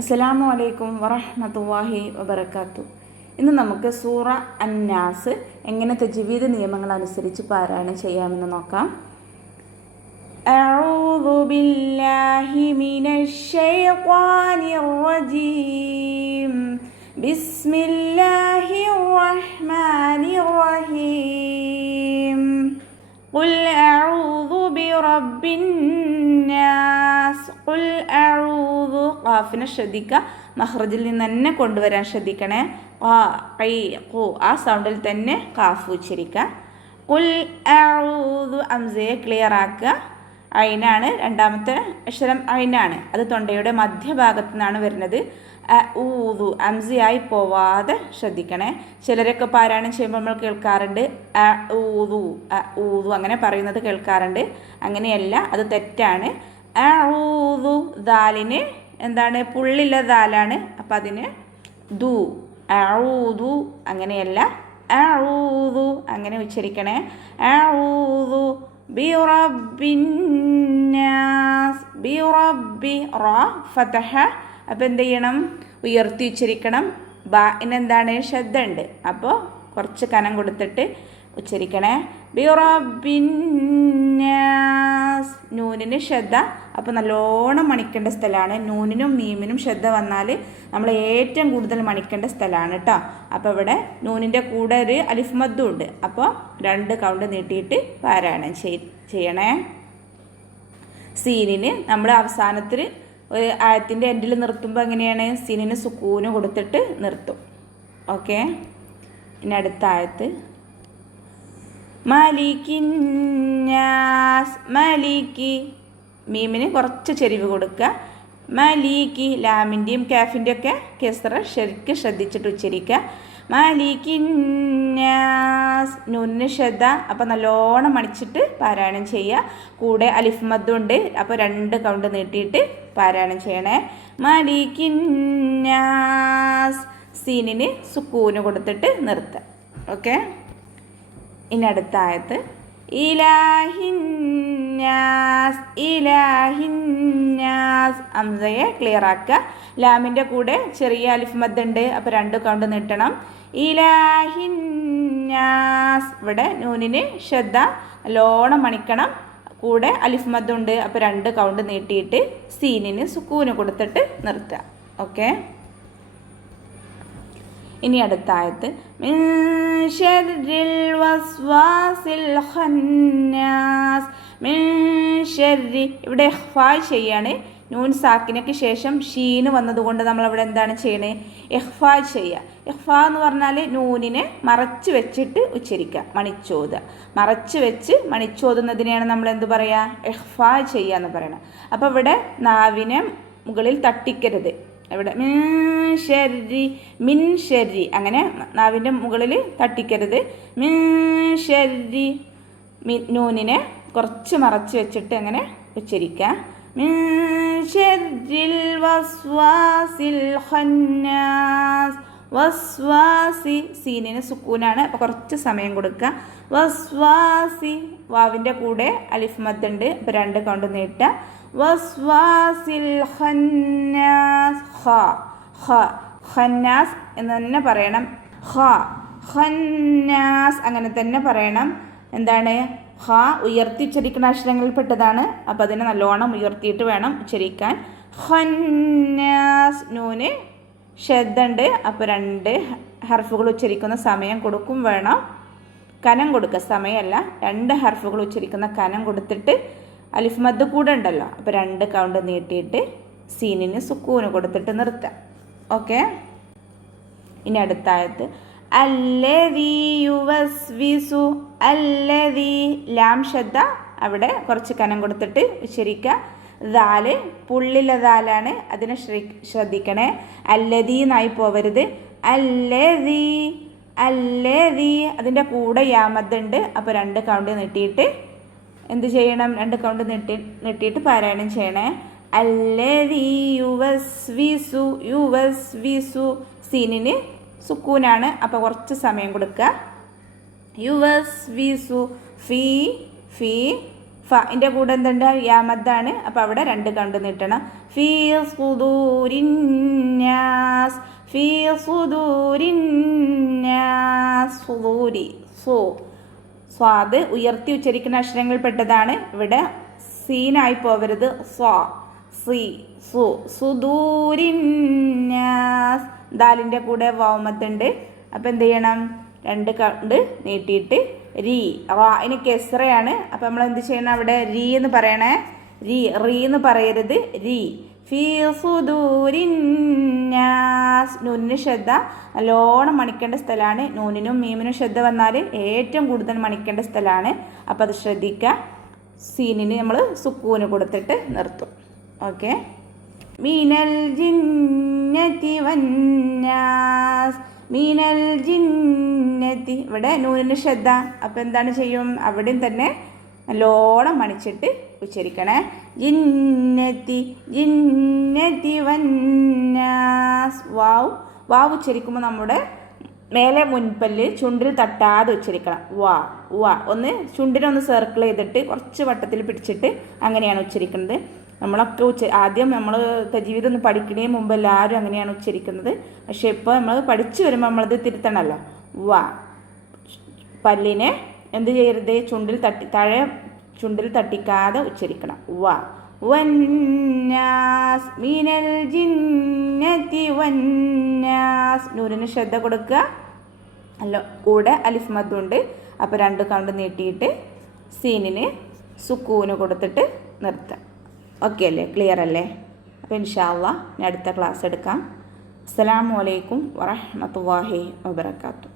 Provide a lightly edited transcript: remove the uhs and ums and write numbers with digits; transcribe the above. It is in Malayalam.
അസ്സലാമു അലൈക്കും വറഹ്മത്തുള്ളാഹി വബറകാതുഹു. ഇന്ന് നമുക്ക് സൂറ അന്നാസ് എങ്ങനെ തജ്വീദ് നിയമങ്ങൾ അനുസരിച്ച് പാരായണം ചെയ്യാമെന്ന് നോക്കാം. അഊദു ബില്ലാഹി മിനശ് ശൈത്വാനിർ റജീം. ബിസ്മില്ലാഹിർ റഹ്മാനിർ റഹീം. ഖുൽ അഊദു ബിറബ്ബിൻ നാസ്. ഖുൽ അഊദു. ഖാഫിനെ ശ്രദ്ധിക്കുക, മഖ്റജിൽ നിന്ന് തന്നെ കൊണ്ടുവരാൻ ശ്രദ്ധിക്കണേ. ആ സൗണ്ടിൽ തന്നെ ഖാഫ് ഉച്ചരിക്കുക. ഖുൽ അഊദു. അംസയെ ക്ലിയർ ആക്കുക. ഐനാണ് രണ്ടാമത്തെ അക്ഷരം, ഐനാണ്. അത് തൊണ്ടയുടെ മധ്യഭാഗത്തു നിന്നാണ് വരുന്നത്. ഊതു അംസയായി പോവാതെ ശ്രദ്ധിക്കണേ. ചിലരൊക്കെ പാരായണം ചെയ്യുമ്പോൾ നമ്മൾ കേൾക്കാറുണ്ട് ഊതു ഊതു അങ്ങനെ പറയുന്നത് കേൾക്കാറുണ്ട്. അങ്ങനെയല്ല, അത് തെറ്റാണ്. ഊതു ദാലിന് എന്താണ്, പുള്ളില്ല ദാലാണ്. അപ്പം അതിന് ദു ഊതു അങ്ങനെയല്ല, ഊതു അങ്ങനെ ഉച്ചരിക്കണേ. ഊതു ബിറബ്ബിൻ നാസ്. ബിറബ്ബി റാ ഫതഹ. അപ്പോൾ എന്ത് ചെയ്യണം, ഉയർത്തി ഉച്ചരിക്കണം. എന്താണ് ശബ്ദ ഉണ്ട്, അപ്പോൾ കുറച്ച് കനം കൊടുത്തിട്ട് ഉച്ചരിക്കണേ. ബിറബ്ബിൻ നാസ്. നൂനിന് ശ്രദ്ധ, അപ്പോൾ നല്ലോണം മണിക്കേണ്ട സ്ഥലമാണ്. നൂനിനും മീമിനും ശ്രദ്ധ വന്നാൽ നമ്മൾ ഏറ്റവും കൂടുതൽ മണിക്കേണ്ട സ്ഥലമാണ് കേട്ടോ. അപ്പോൾ ഇവിടെ നൂനിൻ്റെ കൂടെ ഒരു അലിഫ് മദ്ദും ഉണ്ട്. അപ്പോൾ 2 കൗണ്ട് നീട്ടിയിട്ട് പാരായണം ചെയ്യണേ. സീനിന് നമ്മൾ അവസാനത്തിൽ ഒരു ആയത്തിൻ്റെ എൻഡിൽ നിർത്തുമ്പോൾ എങ്ങനെയാണ്, സീനിന് സുക്കൂന് കൊടുത്തിട്ട് നിർത്തും. ഓക്കെ, ഇനി അടുത്ത ആയത്ത് മാലിക്കിന്നാസ്. മാലിക്കി മീമിന് കുറച്ച് ചെരിവ് കൊടുക്കുക. മാലിക്കി ലാമിൻ്റെയും കാഫിൻ്റെയും ഒക്കെ കെസ്റ ശരിക്ക് ശ്രദ്ധിച്ചിട്ട് ഉച്ചരിക്കുക. മാലിക്കിന്നാസ്. നൂനിന് ശ്രദ്ധ, അപ്പോൾ നല്ലോണം മണിച്ചിട്ട് പാരായണം ചെയ്യുക. കൂടെ അലിഫ് മദ്ദുണ്ട്, അപ്പോൾ 2 കൗണ്ട് നീട്ടിയിട്ട് പാരായണം ചെയ്യണേ. മാലിക്കിന്നാസ്. സീനിന് സുക്കൂന് കൊടുത്തിട്ട് നിർത്തുക. ഓക്കെ, ഇനി അടുത്ത ആയത്ത് ഇലാഹിന്നാസ്. ഇലാഹിന്നാസ്. അംസയെ ക്ലിയർ ആക്കുക. ലാമിൻ്റെ കൂടെ ചെറിയ അലിഫ് മദ്ദ് ഉണ്ട്, അപ്പോൾ 2 കൗണ്ട് നീട്ടണം. ഇലാഹിന്നാസ്. ഇവിടെ നൂനിന് ശ്രദ്ധ, നല്ലോണം മണിക്കണം. കൂടെ അലിഫ് മദ്ദ് ഉണ്ട്, അപ്പോൾ 2 കൗണ്ട് നീട്ടിയിട്ട് സീനിന് സുക്കൂന് കൊടുത്തിട്ട് നിർത്തുക. ഓക്കെ, ഇനി അടുത്ത ആയത്ത് മിൻ ശർരിൽ വസ്വാസിൽ ഖന്നാസ്. മിൻ ശർരി. ഇവിടെ ഇഖ്ഫാ ചെയ്യാണ്. നൂൻ സാക്കിനയ്ക്ക് ശേഷം ഷീന് വന്നതുകൊണ്ട് നമ്മളിവിടെ എന്താണ് ചെയ്യണേ, ഇഖ്ഫാ ചെയ്യുക. ഇഖ്ഫാ എന്ന് പറഞ്ഞാൽ നൂനിനെ മറച്ച് വെച്ചിട്ട് ഉച്ചരിക്കുക, മണിച്ചോതുക. മറച്ച് വെച്ച് മണിച്ചോതുന്നതിനെയാണ് നമ്മൾ എന്ത് പറയുക, ഇഖ്ഫാ ചെയ്യുക എന്ന് പറയണം. അപ്പോൾ ഇവിടെ നാവിനെ മുകളിൽ തട്ടിക്കരുത്. ഇവിടെ മിൻ ശർരി, മിൻ ശർരി അങ്ങനെ നാവിൻ്റെ മുകളിൽ തട്ടിക്കരുത്. മിൻ ശർരി. നൂനിനെ കുറച്ച് മറച്ച് വെച്ചിട്ട് അങ്ങനെ ഉച്ചരിക്കുക. മിൻ ശർരിൽ വസ്വാസിൽ ഖന്നാസ്. വസ്വാസി. സീനിന് സുക്കൂനാണ്, അപ്പോൾ കുറച്ച് സമയം കൊടുക്കുക. വസ്വാസി. വാവിൻ്റെ കൂടെ അലിഫ് മദ്ദ് ഉണ്ട്, അപ്പോൾ 2 കൗണ്ട് നീട്ടുക. വസ്വാസിൽ ഖന്നാസ്. ഖന്നാസ് എന്ന് തന്നെ പറയണം. ഖന്നാസ് അങ്ങനെ തന്നെ പറയണം. എന്താണ്, ഉയർത്തി ഉച്ചരിക്കുന്ന അക്ഷരങ്ങളിൽ പെട്ടതാണ്, അപ്പോൾ അതിനെ നല്ലോണം ഉയർത്തിയിട്ട് വേണം ഉച്ചരിക്കാൻ. ഖന്നാസ്. നൂന് ശ്രദ്ധ ഉണ്ട്, അപ്പോൾ 2 ഹർഫുകൾ ഉച്ചരിക്കുന്ന സമയം കൊടുക്കും വേണം. കനം കൊടുക്കുക, സമയമല്ല. 2 ഹർഫുകൾ ഉച്ചരിക്കുന്ന കനം കൊടുത്തിട്ട് അലിഫ് മദ്ദ് കൂടെ ഉണ്ടല്ലോ, അപ്പോൾ 2 കൗണ്ട് നീട്ടിയിട്ട് സീനിന് സുക്കൂന് കൊടുത്തിട്ട് നിർത്തുക. ഓക്കെ, ഇനി അടുത്ത ആയത്ത് അല്ലദീ യുവസ്വിസു. അല്ലദീ. ലാം ശ്രദ്ധ, അവിടെ കുറച്ച് കനം കൊടുത്തിട്ട് ഉച്ചരിക്കുക. ദാല് പുള്ളില ദാലാണ്, അതിനെ ശ്രദ്ധിക്കണേ. അല്ലദീ എന്നായി പോവരുത്. അല്ലദീ. അല്ലദീ. അതിൻ്റെ കൂടെ യാമദ് ഉണ്ട്, അപ്പോൾ 2 കൗണ്ട് നീട്ടിയിട്ട് എന്ത് ചെയ്യണം, 2 കൗണ്ട് നീട്ടിയിട്ട് പാരായണം ചെയ്യണേ. അല്ലദീ യുവസ്വിസു. യുവസ്വിസു. സീനിന് സുക്കൂനാണ്, അപ്പോൾ കുറച്ച് സമയം കൊടുക്കുക. യുവസ്വിസു. ഫീ ഫീ ഫിൻ്റെ കൂടെ എന്തുണ്ട് യാമദ്ദാണ്. അപ്പോൾ അവിടെ 2 കൗണ്ട് നീട്ടണം. ഫീ സുദൂരിന്നാസ്, ഫീ സുദൂരിന്നാസ്, സുദൂരി സോ സ്വാദ് ഉയർത്തി ഉച്ചരിക്കുന്ന അക്ഷരങ്ങൾ പെട്ടതാണ്. ഇവിടെ സീനായി പോവരുത്. സ്വാ സി സു സുദൂരിന്നാസ്. ദാലിൻ്റെ കൂടെ വാമത്തുണ്ട്. അപ്പോൾ എന്ത് ചെയ്യണം 2 കൗണ്ട് നീട്ടിയിട്ട് രീ റായിന് കെസ്റയാണ്. അപ്പോൾ നമ്മൾ എന്ത് ചെയ്യണം അവിടെ രീ എന്ന് പറയണേ. റീ എന്ന് പറയരുത്. രീ ഫീ സുദൂരിന്നാസ്. നൂനിന് ശ്രദ്ധ നല്ലോണം മണിക്കേണ്ട സ്ഥലമാണ്. നൂനിനും മീമിനും ശ്രദ്ധ വന്നാൽ ഏറ്റവും കൂടുതൽ മണിക്കേണ്ട സ്ഥലമാണ്. അപ്പോൾ അത് ശ്രദ്ധിക്കുക. സീനിന് നമ്മൾ സുക്കൂന് കൊടുത്തിട്ട് നിർത്തും. ഓക്കെ. മീനൽ ജിന്നതി വന്നാസ്, മീനൽ ജിന്നതി. ഇവിടെ നൂനിന് ശ്രദ്ധ. അപ്പോൾ എന്താണ് ചെയ്യും അവിടെയും തന്നെ നല്ലോണം മണിച്ചിട്ട് ഉച്ചരിക്കണേ. ജിന്നതി ജിന്നതി വന്നാസ്. വാവ് ഉച്ചരിക്കുമ്പോൾ നമ്മുടെ മേലെ മുൻപല്ല് ചുണ്ടിൽ തട്ടാതെ ഉച്ചരിക്കണം. വാ ഒന്ന് ചുണ്ടിനൊന്ന് സർക്കിൾ ചെയ്തിട്ട് കുറച്ച് വട്ടത്തിൽ പിടിച്ചിട്ട് അങ്ങനെയാണ് ഉച്ചരിക്കുന്നത്. നമ്മളൊക്കെ ആദ്യം നമ്മൾ തജ്വീദ് ഒന്ന് പഠിക്കുന്നതിന് മുമ്പ് എല്ലാവരും അങ്ങനെയാണ് ഉച്ചരിക്കുന്നത്. പക്ഷേ ഇപ്പോൾ നമ്മൾ പഠിച്ചു വരുമ്പോൾ നമ്മളത് തിരുത്തണമല്ലോ. പല്ലിനെ എന്ത് ചെയ്യരുത് താഴെ ചുണ്ടിൽ തട്ടിക്കാതെ ഉച്ചരിക്കണം. വന്നാസ്, മീനൽ ജിന്നതി വന്നാസ്. നൂറിന് ശ്രദ്ധ കൊടുക്കുക. അല്ല കൂടെ അലിഫ് മദ്ദുണ്ട്. അപ്പോൾ 2 കൗണ്ട് നീട്ടിയിട്ട് സീനിന് സുക്കൂന് കൊടുത്തിട്ട് നിർത്തുക. ഓക്കെ അല്ലേ? ക്ലിയർ അല്ലേ? അപ്പോൾ ഇൻഷാ അല്ലാഹ് ഞാൻ അടുത്ത ക്ലാസ് എടുക്കാം. അസ്സലാമു അലൈക്കും വറഹ്മത്തുള്ളാഹി വബറകാതുഹു.